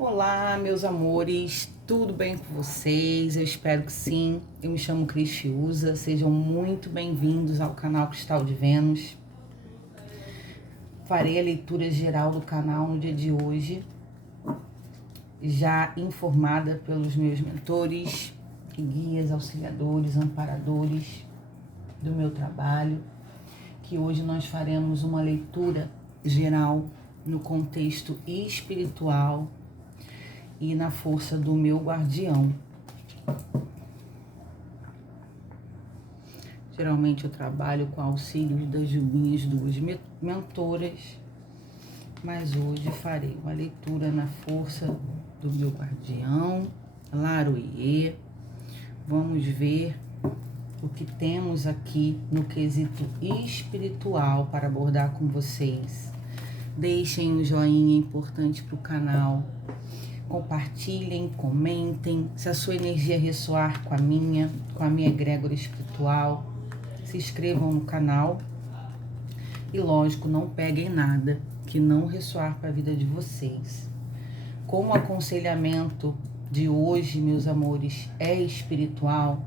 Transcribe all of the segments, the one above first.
Olá, meus amores, tudo bem com vocês? Eu espero que sim. Eu me chamo Cristiusa, sejam muito bem-vindos ao canal Cristal de Vênus. Farei a leitura geral do canal no dia de hoje, já informada pelos meus mentores, guias, auxiliadores, amparadores do meu trabalho, que hoje nós faremos uma leitura geral no contexto espiritual e na força do meu guardião. Geralmente eu trabalho com auxílio das minhas duas mentoras, mas hoje farei uma leitura na força do meu guardião, Laroie. Vamos ver o que temos aqui no quesito espiritual para abordar com vocês. Deixem um joinha importante para o canal. Compartilhem, comentem, se a sua energia ressoar com a minha egrégora espiritual, se inscrevam no canal e, lógico, não peguem nada que não ressoar para a vida de vocês. Como o aconselhamento de hoje, meus amores, é espiritual,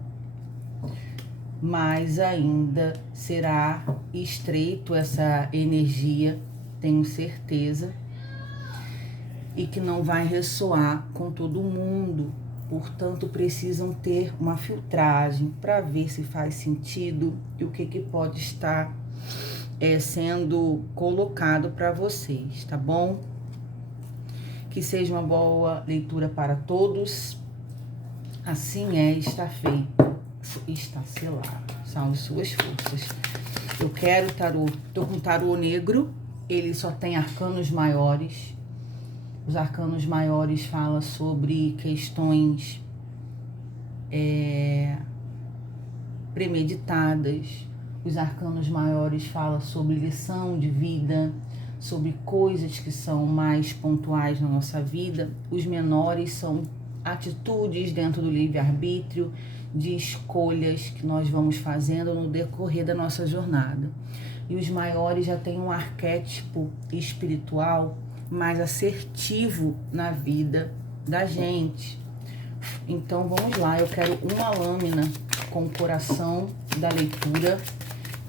mas ainda será estreito essa energia, tenho certeza, e que não vai ressoar com todo mundo. Portanto, precisam ter uma filtragem para ver se faz sentido e o que pode estar sendo colocado para vocês, tá bom? Que seja uma boa leitura para todos. Assim é, está feito, está selado. Salve suas forças. Eu quero tarô, tô com tarô negro, ele só tem arcanos maiores. Os arcanos maiores falam sobre questões premeditadas. Os arcanos maiores falam sobre lição de vida, sobre coisas que são mais pontuais na nossa vida. Os menores são atitudes dentro do livre-arbítrio, de escolhas que nós vamos fazendo no decorrer da nossa jornada. E os maiores já têm um arquétipo espiritual mais assertivo na vida da gente. Então vamos lá, eu quero uma lâmina com o coração da leitura,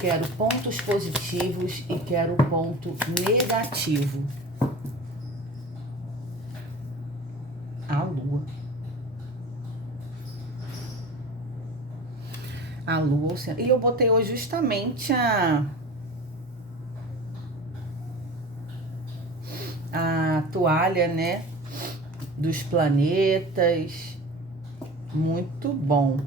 quero pontos positivos e quero ponto negativo. A lua. A lua, e eu botei hoje justamente a toalha, né, dos planetas. Muito bom.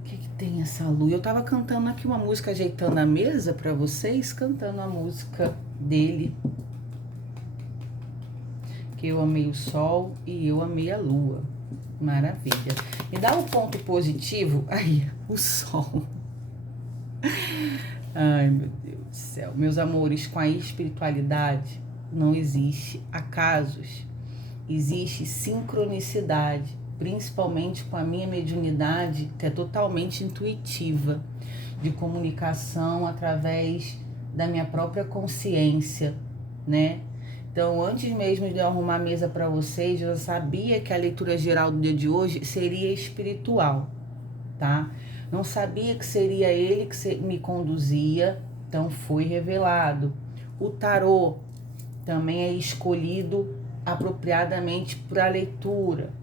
O que tem essa lua? Eu tava cantando aqui uma música, ajeitando a mesa para vocês, cantando a música dele, que eu amei o sol e eu amei a lua. Maravilha. Me dá um ponto positivo. Aí, o sol. Ai, meu Deus do céu. Meus amores, com a espiritualidade não existe acasos, existe sincronicidade, principalmente com a minha mediunidade, que é totalmente intuitiva, de comunicação através da minha própria consciência, né? Então, antes mesmo de eu arrumar a mesa para vocês, eu sabia que a leitura geral do dia de hoje seria espiritual, tá? Não sabia que seria ele que me conduzia, então foi revelado. O tarô também é escolhido apropriadamente para a leitura.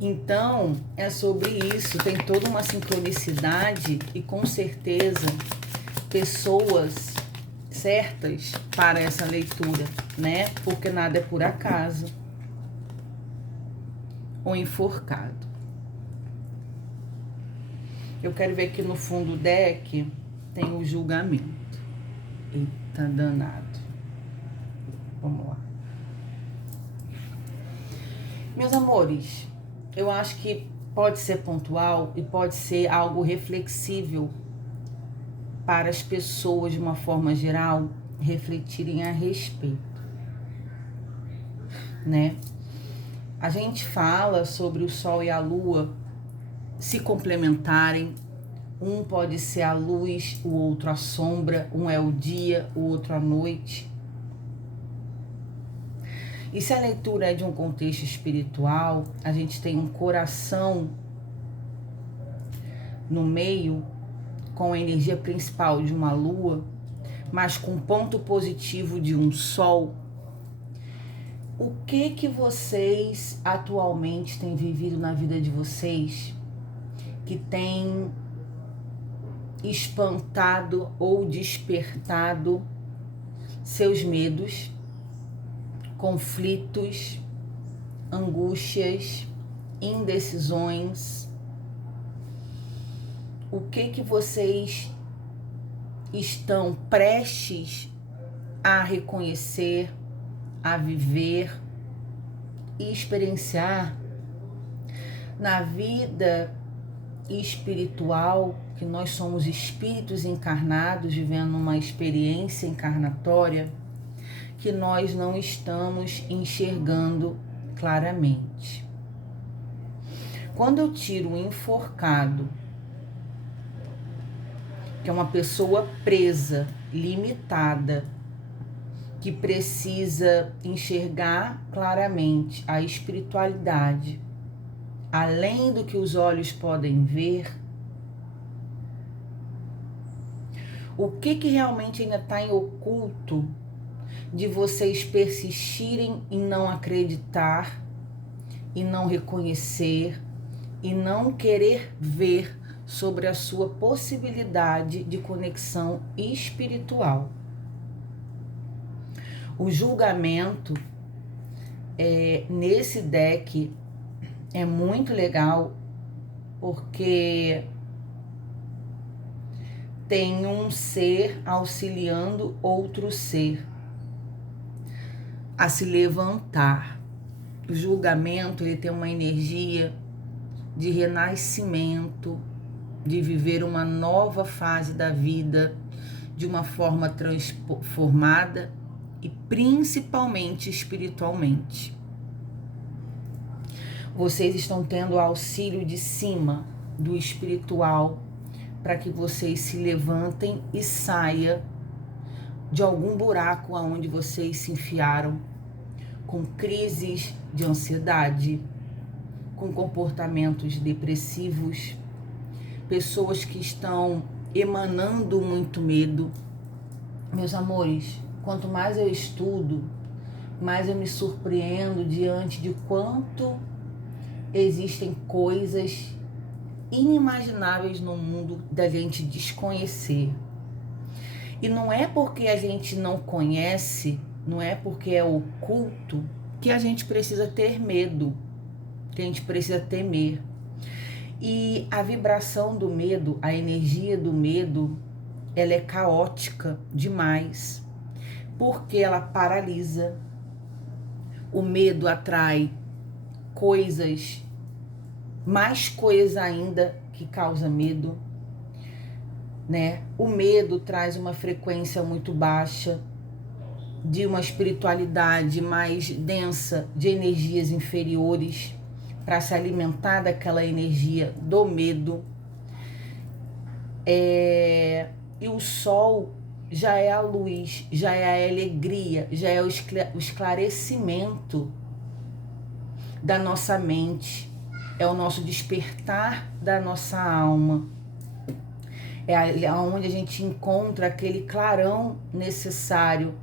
Então, é sobre isso, tem toda uma sincronicidade e com certeza pessoas certas para essa leitura, né? Porque nada é por acaso ou enforcado. Eu quero ver aqui no fundo do deck tem o julgamento. Eita danado. Vamos lá. Meus amores, eu acho que pode ser pontual e pode ser algo reflexível para as pessoas, de uma forma geral, refletirem a respeito, né? A gente fala sobre o sol e a lua se complementarem. Um pode ser a luz, o outro a sombra, um é o dia, o outro a noite. E se a leitura é de um contexto espiritual, a gente tem um coração no meio, com a energia principal de uma lua, mas com ponto positivo de um sol. O que vocês atualmente têm vivido na vida de vocês que tem espantado ou despertado seus medos, conflitos, angústias, indecisões? O que vocês estão prestes a reconhecer, a viver e experienciar na vida espiritual, que nós somos espíritos encarnados vivendo uma experiência encarnatória que nós não estamos enxergando claramente? Quando eu tiro um enforcado, que é uma pessoa presa, limitada, que precisa enxergar claramente a espiritualidade, além do que os olhos podem ver, o que realmente ainda está em oculto de vocês persistirem em não acreditar, e não reconhecer, e não querer ver sobre a sua possibilidade de conexão espiritual? O julgamento nesse deck é muito legal, porque tem um ser auxiliando outro ser a se levantar. O julgamento, ele tem uma energia de renascimento, de viver uma nova fase da vida de uma forma transformada e principalmente espiritualmente. Vocês estão tendo auxílio de cima, do espiritual, para que vocês se levantem e saiam de algum buraco aonde vocês se enfiaram, com crises de ansiedade, com comportamentos depressivos, pessoas que estão emanando muito medo. Meus amores, quanto mais eu estudo, mais eu me surpreendo diante de quanto existem coisas inimagináveis no mundo da gente desconhecer. E não é porque a gente não conhece, não é porque é oculto, que a gente precisa ter medo, que a gente precisa temer. E a vibração do medo, a energia do medo, ela é caótica demais, porque ela paralisa. O medo atrai coisas, mais coisas ainda que causa medo, né? O medo traz uma frequência muito baixa, de uma espiritualidade mais densa, de energias inferiores, para se alimentar daquela energia do medo. E o sol já é a luz, já é a alegria, já é o esclarecimento da nossa mente, é o nosso despertar da nossa alma, é onde a gente encontra aquele clarão necessário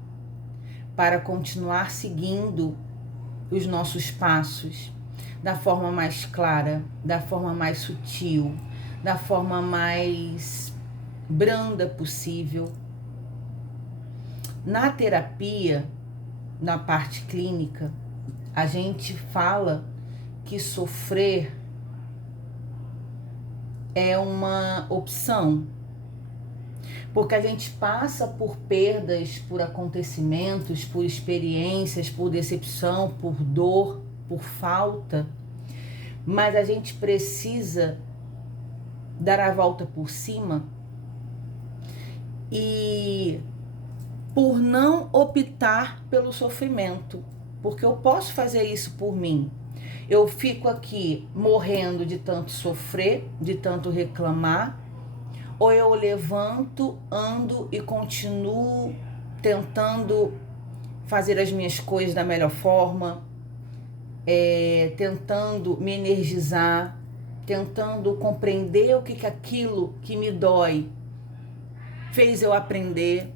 para continuar seguindo os nossos passos da forma mais clara, da forma mais sutil, da forma mais branda possível. Na terapia, na parte clínica, a gente fala que sofrer é uma opção, porque a gente passa por perdas, por acontecimentos, por experiências, por decepção, por dor, por falta, mas a gente precisa dar a volta por cima e por não optar pelo sofrimento, porque eu posso fazer isso por mim. Eu fico aqui morrendo de tanto sofrer, de tanto reclamar, ou eu levanto, ando e continuo tentando fazer as minhas coisas da melhor forma, tentando me energizar, tentando compreender o que aquilo que me dói fez eu aprender,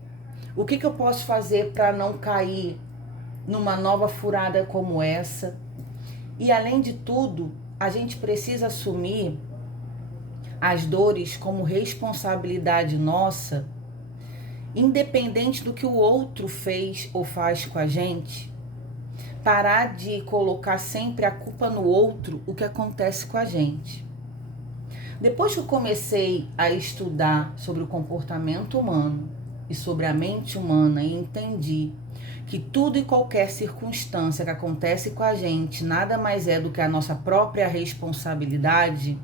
o que eu posso fazer para não cair numa nova furada como essa. E além de tudo, a gente precisa assumir as dores como responsabilidade nossa, independente do que o outro fez ou faz com a gente. Parar de colocar sempre a culpa no outro, o que acontece com a gente. Depois que eu comecei a estudar sobre o comportamento humano e sobre a mente humana e entendi que tudo e qualquer circunstância que acontece com a gente nada mais é do que a nossa própria responsabilidade,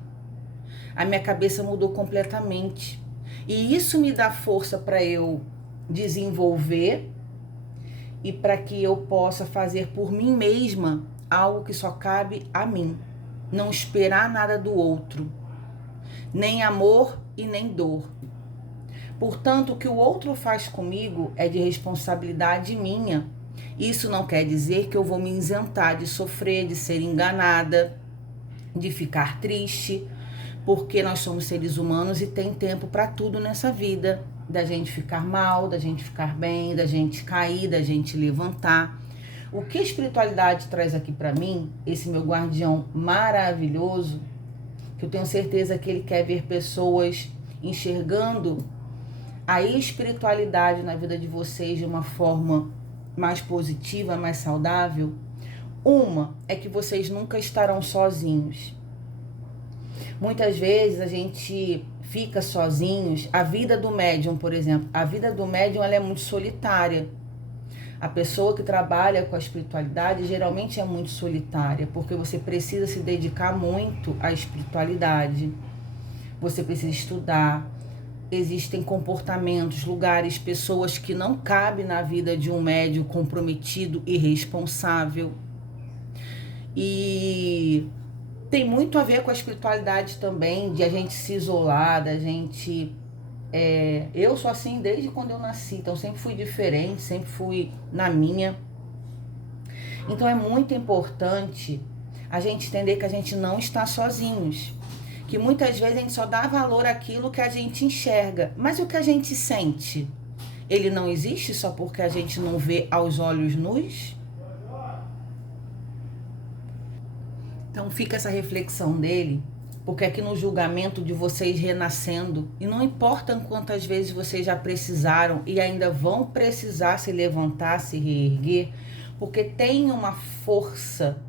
a minha cabeça mudou completamente. E isso me dá força para eu desenvolver e para que eu possa fazer por mim mesma algo que só cabe a mim. Não esperar nada do outro, nem amor e nem dor. Portanto, o que o outro faz comigo é de responsabilidade minha. Isso não quer dizer que eu vou me isentar de sofrer, de ser enganada, de ficar triste, porque nós somos seres humanos e tem tempo para tudo nessa vida, da gente ficar mal, da gente ficar bem, da gente cair, da gente levantar. O que a espiritualidade traz aqui para mim, esse meu guardião maravilhoso, que eu tenho certeza que ele quer ver pessoas enxergando a espiritualidade na vida de vocês de uma forma mais positiva, mais saudável. Uma é que vocês nunca estarão sozinhos. Muitas vezes a gente fica sozinhos. A vida do médium, por exemplo, a vida do médium ela é muito solitária. A pessoa que trabalha com a espiritualidade geralmente é muito solitária, porque você precisa se dedicar muito à espiritualidade. Você precisa estudar. Existem comportamentos, lugares, pessoas que não cabem na vida de um médium comprometido e responsável. E tem muito a ver com a espiritualidade também, de a gente se isolar, da gente... eu sou assim desde quando eu nasci, então sempre fui diferente, sempre fui na minha. Então é muito importante a gente entender que a gente não está sozinhos. Que muitas vezes a gente só dá valor àquilo que a gente enxerga. Mas o que a gente sente, ele não existe só porque a gente não vê aos olhos nus? Então fica essa reflexão dele, porque aqui no julgamento de vocês renascendo, e não importa quantas vezes vocês já precisaram e ainda vão precisar se levantar, se reerguer, porque tem uma força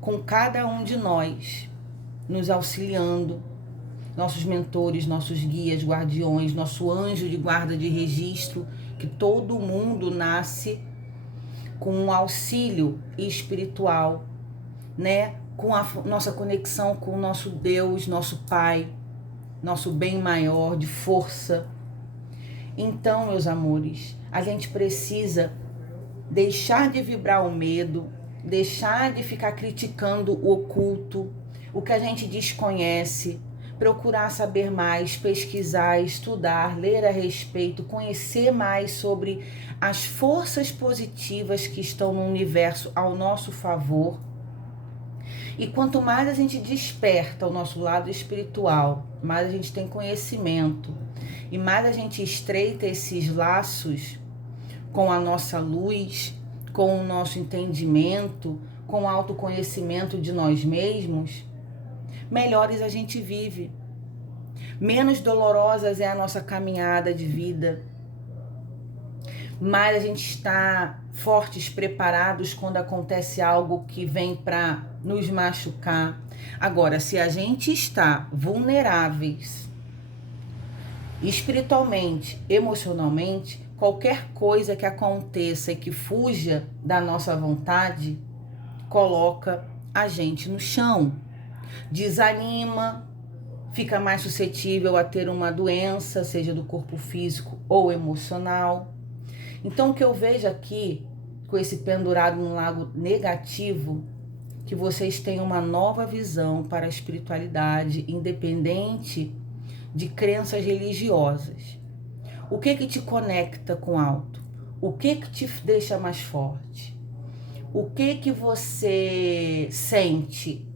com cada um de nós, nos auxiliando, nossos mentores, nossos guias, guardiões, nosso anjo de guarda de registro, que todo mundo nasce com um auxílio espiritual, né? Com a nossa conexão com o nosso Deus, nosso Pai, nosso bem maior de força. Então, meus amores, a gente precisa deixar de vibrar o medo, deixar de ficar criticando o oculto, o que a gente desconhece, procurar saber mais, pesquisar, estudar, ler a respeito, conhecer mais sobre as forças positivas que estão no universo ao nosso favor. E quanto mais a gente desperta o nosso lado espiritual, mais a gente tem conhecimento e mais a gente estreita esses laços com a nossa luz, com o nosso entendimento, com o autoconhecimento de nós mesmos, melhores a gente vive. Menos dolorosas é a nossa caminhada de vida. Mais a gente está fortes, preparados quando acontece algo que vem para nos machucar. Agora, se a gente está vulneráveis, espiritualmente, emocionalmente, qualquer coisa que aconteça e que fuja da nossa vontade, coloca a gente no chão. Desanima, fica mais suscetível a ter uma doença, seja do corpo físico ou emocional. Então, o que eu vejo aqui, com esse pendurado no lago negativo, que vocês tenham uma nova visão para a espiritualidade, independente de crenças religiosas. O que te conecta com o alto? O que te deixa mais forte? O que você sente,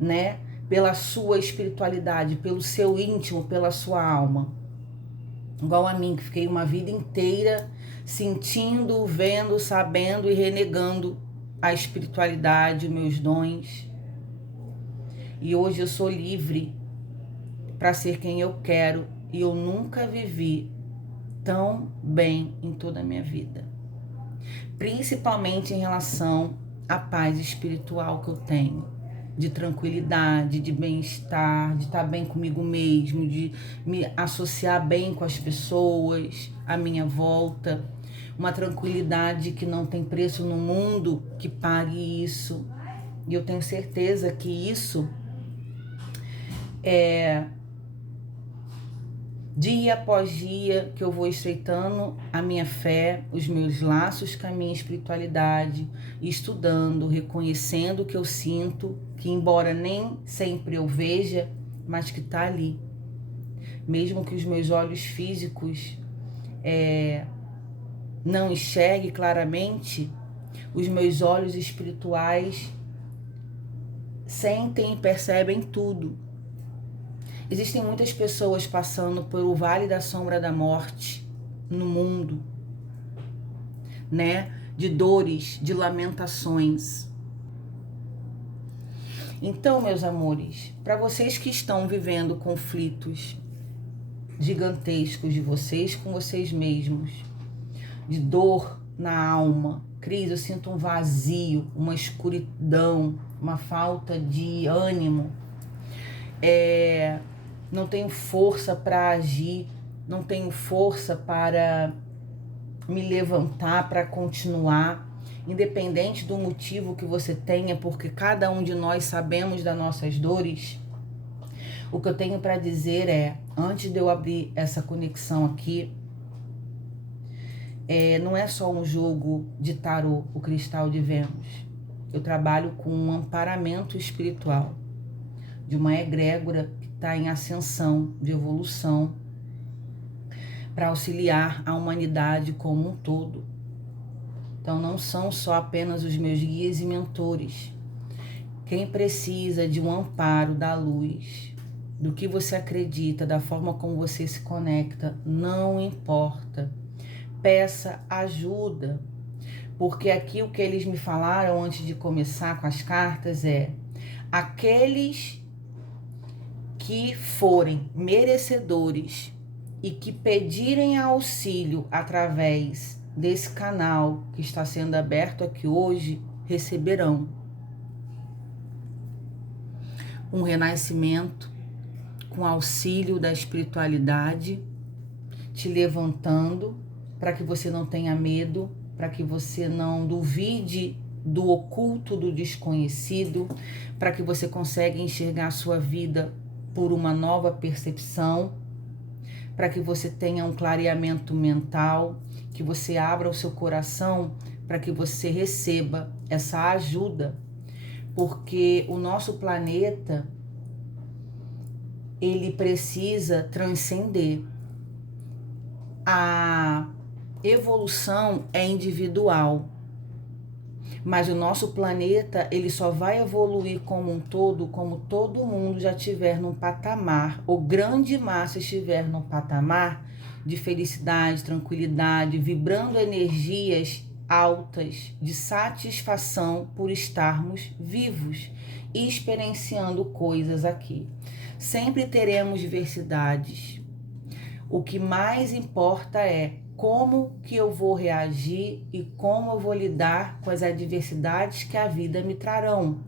né? Pela sua espiritualidade, pelo seu íntimo, pela sua alma. Igual a mim, que fiquei uma vida inteira sentindo, vendo, sabendo e renegando a espiritualidade, meus dons. E hoje eu sou livre para ser quem eu quero e eu nunca vivi tão bem em toda a minha vida. Principalmente em relação à paz espiritual que eu tenho, de tranquilidade, de bem-estar, de estar bem comigo mesmo, de me associar bem com as pessoas à minha volta. Uma tranquilidade que não tem preço no mundo que pague isso. E eu tenho certeza que isso é dia após dia que eu vou estreitando a minha fé, os meus laços com a minha espiritualidade, estudando, reconhecendo o que eu sinto, que embora nem sempre eu veja, mas que está ali. Mesmo que os meus olhos físicos não enxerguem claramente, os meus olhos espirituais sentem e percebem tudo. Existem muitas pessoas passando pelo vale da sombra da morte no mundo, né? De dores, de lamentações. Então, meus amores, para vocês que estão vivendo conflitos gigantescos de vocês com vocês mesmos, de dor na alma, crise, eu sinto um vazio, uma escuridão, uma falta de ânimo, não tenho força para agir, não tenho força para me levantar, para continuar, independente do motivo que você tenha, porque cada um de nós sabemos das nossas dores. O que eu tenho para dizer é, antes de eu abrir essa conexão aqui, não é só um jogo de tarô, o cristal de Vênus. Eu trabalho com um amparamento espiritual de uma egrégora que está em ascensão, de evolução, para auxiliar a humanidade como um todo. Então não são só apenas os meus guias e mentores. Quem precisa de um amparo da luz, do que você acredita, da forma como você se conecta, não importa. Peça ajuda. Porque aqui o que eles me falaram antes de começar com as cartas é: aqueles que forem merecedores e que pedirem auxílio através desse canal que está sendo aberto aqui hoje, receberão um renascimento com auxílio da espiritualidade, te levantando para que você não tenha medo, para que você não duvide do oculto, do desconhecido, para que você consiga enxergar a sua vida por uma nova percepção, para que você tenha um clareamento mental, que você abra o seu coração para que você receba essa ajuda, porque o nosso planeta, ele precisa transcender. A evolução é individual, mas o nosso planeta, ele só vai evoluir como um todo, como todo mundo já estiver num patamar, ou grande massa estiver num patamar de felicidade, tranquilidade, vibrando energias altas de satisfação por estarmos vivos e experienciando coisas aqui. Sempre teremos diversidades. O que mais importa é como que eu vou reagir e como eu vou lidar com as adversidades que a vida me trarão.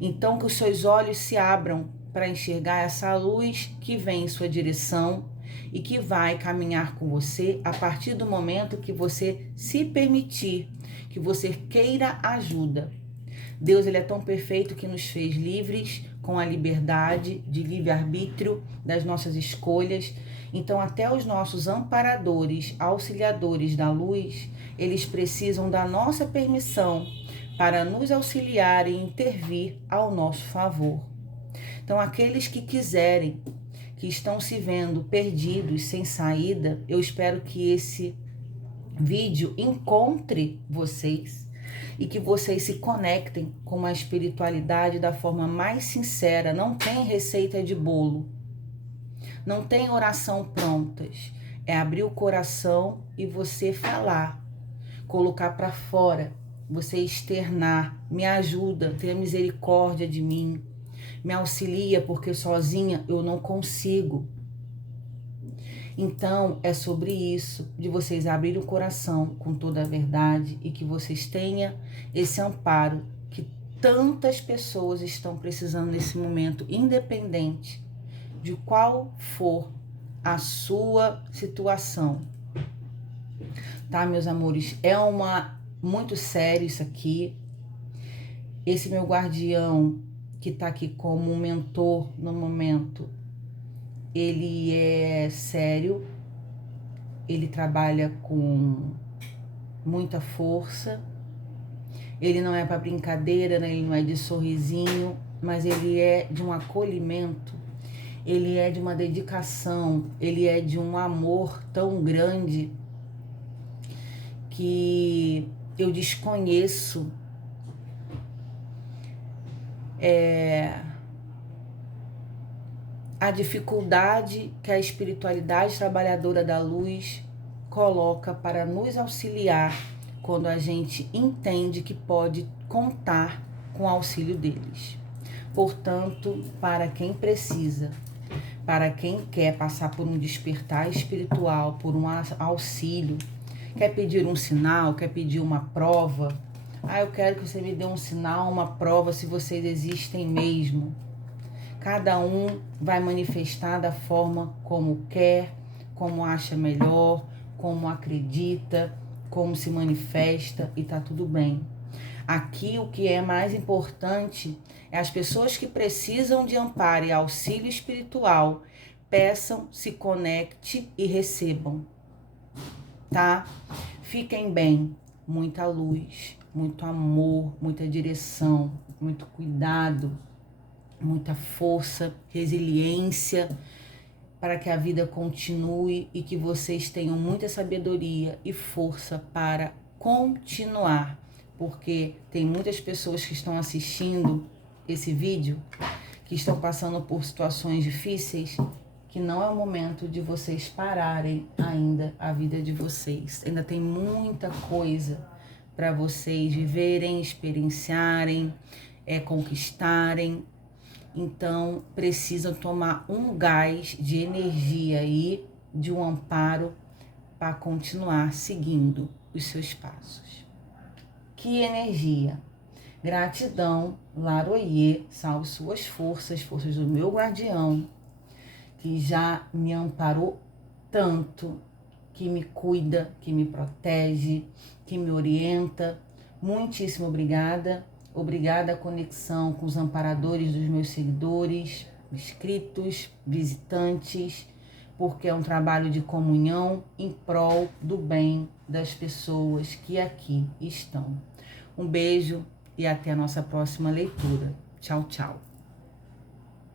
Então, que os seus olhos se abram para enxergar essa luz que vem em sua direção e que vai caminhar com você a partir do momento que você se permitir, que você queira ajuda. Deus, ele é tão perfeito que nos fez livres, com a liberdade de livre-arbítrio das nossas escolhas. Então, até os nossos amparadores, auxiliadores da luz, eles precisam da nossa permissão para nos auxiliar e intervir ao nosso favor. Então, aqueles que quiserem, que estão se vendo perdidos, sem saída, eu espero que esse vídeo encontre vocês e que vocês se conectem com a espiritualidade da forma mais sincera. Não tem receita de bolo, não tem oração prontas. É abrir o coração e você falar, colocar para fora, você externar. Me ajuda, tenha misericórdia de mim, me auxilia, porque sozinha eu não consigo. Então, é sobre isso, de vocês abrirem o coração com toda a verdade e que vocês tenham esse amparo que tantas pessoas estão precisando nesse momento, independente de qual for a sua situação. Tá, meus amores? É muito sério isso aqui. Esse meu guardião que tá aqui como um mentor no momento, ele é sério, ele trabalha com muita força, ele não é para brincadeira, né? Ele não é de sorrisinho, mas ele é de um acolhimento, ele é de uma dedicação, ele é de um amor tão grande que eu desconheço a dificuldade que a espiritualidade trabalhadora da luz coloca para nos auxiliar quando a gente entende que pode contar com o auxílio deles. Portanto, para quem precisa, para quem quer passar por um despertar espiritual, por um auxílio, quer pedir um sinal, quer pedir uma prova, eu quero que você me dê um sinal, uma prova, se vocês existem mesmo. Cada um vai manifestar da forma como quer, como acha melhor, como acredita, como se manifesta, e tá tudo bem. Aqui o que é mais importante é as pessoas que precisam de amparo e auxílio espiritual peçam, se conecte e recebam, tá? Fiquem bem, muita luz, muito amor, muita direção, muito cuidado, muita força, resiliência, para que a vida continue e que vocês tenham muita sabedoria e força para continuar, porque tem muitas pessoas que estão assistindo esse vídeo que estão passando por situações difíceis, que não é o momento de vocês pararem ainda a vida de vocês. Ainda tem muita coisa para vocês viverem, experienciarem, conquistarem. Então, precisam tomar um gás de energia aí, de um amparo, para continuar seguindo os seus passos. Que energia! Gratidão, Laroie, salve suas forças, forças do meu guardião, que já me amparou tanto, que me cuida, que me protege, que me orienta. Muitíssimo obrigada. Obrigada à conexão com os amparadores dos meus seguidores, inscritos, visitantes, porque é um trabalho de comunhão em prol do bem das pessoas que aqui estão. Um beijo e até a nossa próxima leitura. Tchau, tchau.